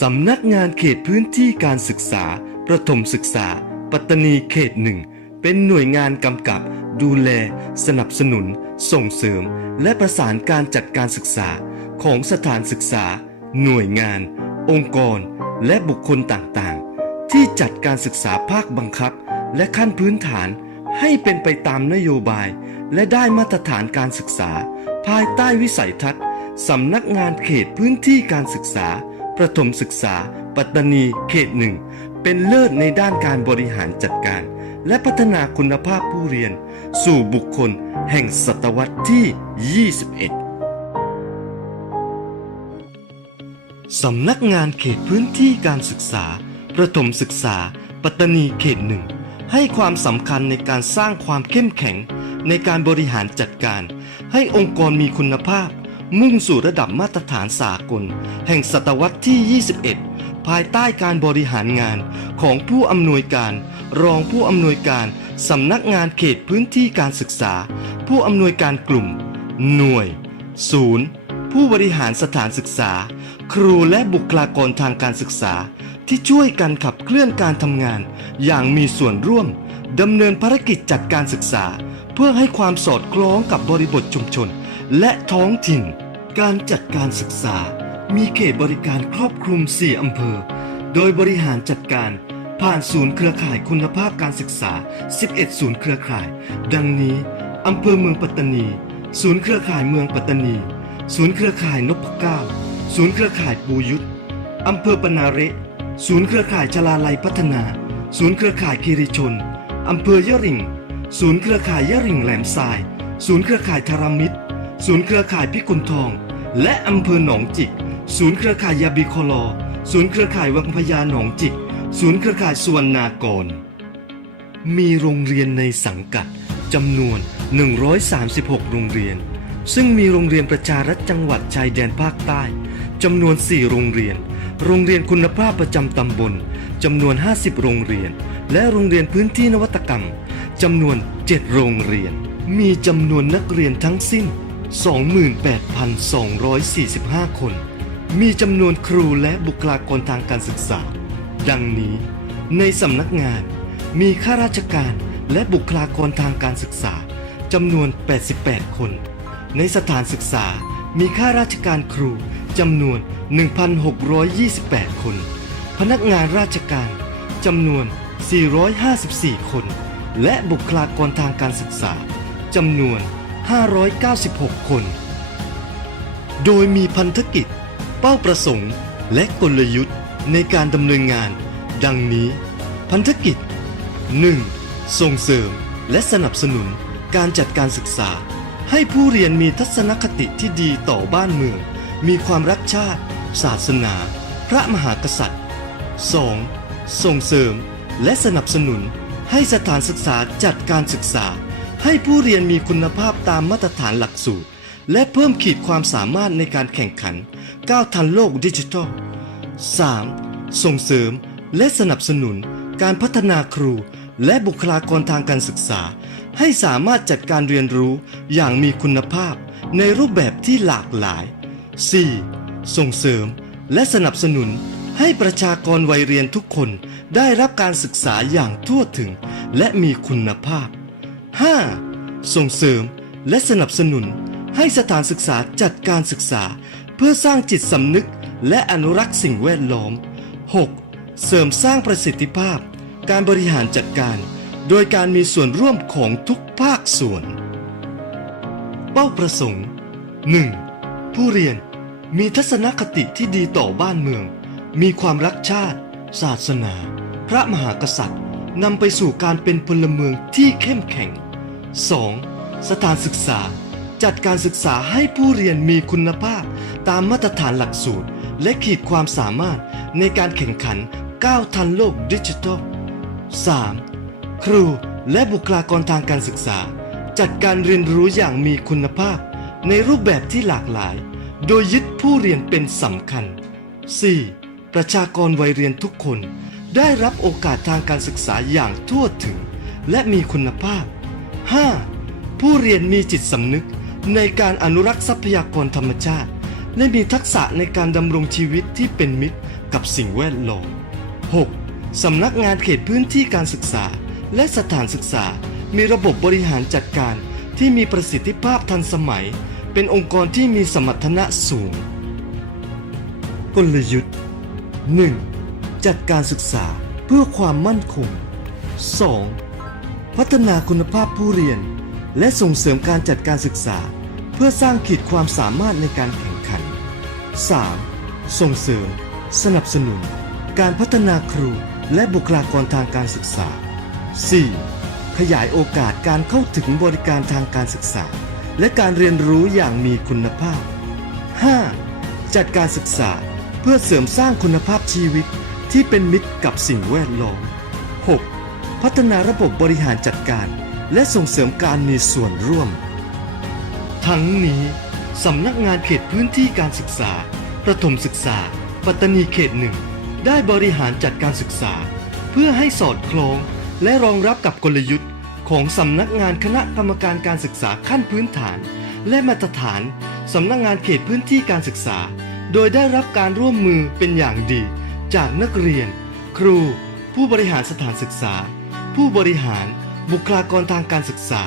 สำนักงานเขตพื้นที่การศึกษา ประถมศึกษา ปัตตานีเขตหนึ่ง เป็นหน่วยงานกำกับ ดูแล สนับสนุน ส่งเสริม และประสานการจัดการศึกษาของสถานศึกษา หน่วยงาน องค์กร และบุคคลต่างๆ ที่จัดการศึกษาภาคบังคับ และขั้นพื้นฐาน ให้เป็นไปตามนโยบาย และได้มาตรฐานการศึกษา ภายใต้วิสัยทัศน์สำนักงานเขตพื้นที่การศึกษา ประถมศึกษา ปัตตานีเขตหนึ่ง เป็นเลิศในด้านการบริหารจัดการ และพัฒนาคุณภาพผู้เรียน สู่บุคคลแห่งศตวรรษที่ 21 สำนักงานเขตพื้นที่การศึกษา ประถมศึกษา ปัตตานีเขตหนึ่งให้ความสำคัญในการสร้างความเข้มแข็งในการบริหารจัดการ ให้องค์กรมีคุณภาพ มุ่งสู่ระดับมาตรฐานสากล แห่งศตวรรษที่ 21 ภายใต้การบริหารงานของผู้อำนวยการ รองผู้อำนวยการสำนักงานเขตพื้นที่การศึกษา ผู้อำนวยการกลุ่ม หน่วย ศูนย์ ผู้บริหารสถานศึกษา ครูและบุคลากรทางการศึกษา ที่ช่วยกันขับเคลื่อนการทำงาน อย่างมีส่วนร่วมดำเนินภารกิจจัดการศึกษา เพื่อให้ความสอดคล้องกับบริบทชุมชน และท้องถิ่น การจัดการศึกษา มีเขตบริการครอบคลุม 4 อำเภอ โดยบริหารจัดการผ่านศูนย์เครือข่ายคุณภาพการศึกษา 11 ศูนย์เครือข่าย ดังนี้ อำเภอเมืองปัตตานี ศูนย์เครือข่ายเมืองปัตตานี ศูนย์เครือข่ายนพเก้า ศูนย์เครือข่ายปูยุทธอำเภอปนาเระศูนย์เครือข่ายชลาลัยพัฒนา ศูนย์เครือข่ายคีรีชน อำเภอยะริง ศูนย์เครือข่ายยะริงแหลมทราย ศูนย์เครือข่ายธารมิตร ศูนย์เครือข่ายพิกุลทอง และอำเภอหนองจิก ศูนย์เครือข่ายยาบีคอลอ ศูนย์เครือข่ายวังพญาหนองจิก ศูนย์เครือข่ายสุวรรณากร มีโรงเรียนในสังกัดจำนวน 136 โรงเรียน ซึ่งมีโรงเรียนประชารัฐจังหวัดชายแดนภาคใต้จำนวน 4 โรงเรียน โรงเรียนคุณภาพประจำตำบลจำนวน 50 โรงเรียน และโรงเรียนพื้นที่นวัตกรรมจำนวน 7 โรงเรียน มีจำนวนนักเรียนทั้งสิ้น 28,245 คน มีจำนวนครูและบุคลากรทางการศึกษา ดังนี้ ในสำนักงานมีข้าราชการและบุคลากรทางการศึกษาจำนวน 88 คน ในสถานศึกษามีข้าราชการครูจำนวน 1,628 คน พนักงานราชการจำนวน 454 คน และบุคลากรทางการศึกษาจำนวน 596 คน โดยมีพันธกิจ เป้าประสงค์ และกลยุทธ์ในการดำเนินงาน ดังนี้ พันธกิจ 1. ส่งเสริมและสนับสนุนการจัดการศึกษา ให้ผู้เรียนมีทัศนคติที่ดีต่อบ้านเมือง มีความรักชาติ ศาสนา พระมหากษัตริย์ 2. ส่งเสริมและสนับสนุนให้สถานศึกษาจัดการศึกษา ให้ผู้เรียนมีคุณภาพตามมาตรฐานหลักสูตร และเพิ่มขีดความสามารถในการแข่งขันก้าวทันโลกดิจิทัล 3. ส่งเสริมและสนับสนุนการพัฒนาครูและบุคลากรทางการศึกษา ให้สามารถจัดการเรียนรู้อย่างมีคุณภาพในรูปแบบที่หลากหลาย 4. ส่งเสริมและสนับสนุนให้ประชากรวัยเรียนทุกคนได้รับการศึกษาอย่างทั่วถึงและมีคุณภาพ 5. ส่งเสริมและสนับสนุนให้สถานศึกษาจัดการศึกษา เพื่อสร้างจิตสำนึกและอนุรักษ์สิ่งแวดล้อม 6. เสริมสร้างประสิทธิภาพ การบริหารจัดการ โดยการมีส่วนร่วมของทุกภาคส่วน เป้าประสงค์ 1. ผู้เรียนมีทัศนคติที่ดีต่อบ้านเมือง มีความรักชาติ ศาสนา พระมหากษัตริย์นำไปสู่การเป็นพลเมืองที่เข้มแข็ง 2. สถานศึกษา จัดการศึกษาให้ผู้เรียนมีคุณภาพ ตามมาตรฐานหลักสูตร และขีดความสามารถในการแข่งขันก้าวทันโลกดิจิทัล 3. ครูและบุคลากรทางการศึกษา จัดการเรียนรู้อย่างมีคุณภาพ ในรูปแบบที่หลากหลาย โดยยึดผู้เรียนเป็นสำคัญ 4. ประชากรวัยเรียนทุกคน ได้รับโอกาสทางการศึกษาอย่างทั่วถึง และมีคุณภาพ 5. ผู้เรียนมีจิตสำนึกในการอนุรักษ์ทรัพยากรธรรมชาติ และมีทักษะในการดำรงชีวิตที่เป็นมิตรกับสิ่งแวดล้อม 6. สำนักงานเขตพื้นที่การศึกษา และสถานศึกษา มีระบบบริหารจัดการที่มีประสิทธิภาพทันสมัย เป็นองค์กรที่มีสมรรถนะสูง กลยุทธ์ 1. จัดการศึกษาเพื่อความมั่นคง 2. พัฒนาคุณภาพผู้เรียน และส่งเสริมการจัดการศึกษา เพื่อสร้างขีดความสามารถในการแข่งขัน 3. ส่งเสริม สนับสนุน การพัฒนาครูและบุคลากรทางการศึกษา 4. ขยายโอกาสการเข้าถึงบริการทางการศึกษา และการเรียนรู้อย่างมีคุณภาพ 5. จัดการศึกษาเพื่อเสริมสร้างคุณภาพชีวิตที่เป็นมิตรกับสิ่งแวดล้อม 6. พัฒนาระบบบริหารจัดการ และส่งเสริมการมีส่วนร่วม ทั้งนี้สำนักงานเขตพื้นที่การศึกษา ประถมศึกษา ปัตตานีเขตหนึ่ง ได้บริหารจัดการศึกษา เพื่อให้สอดคล้องและรองรับกับกลยุทธ์ ของสำนักงานคณะกรรมการการศึกษาขั้นพื้นฐาน และมาตรฐานสำนักงานเขตพื้นที่การศึกษา โดยได้รับการร่วมมือเป็นอย่างดี จากนักเรียน ครู ผู้บริหารสถานศึกษา ผู้บริหาร บุคลากรทางการศึกษา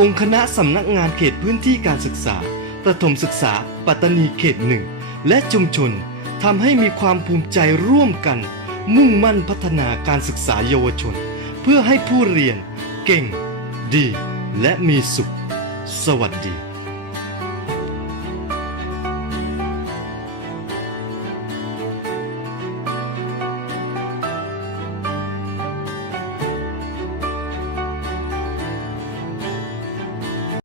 องค์คณะสำนักงานเขตพื้นที่การศึกษา ประถมศึกษา ปัตตานีเขตหนึ่ง และชุมชนทำให้มีความภูมิใจร่วมกัน มุ่งมั่นพัฒนาการศึกษาเยาวชน เพื่อให้ผู้เรียน เก่ง ดี และมีสุข สวัสดี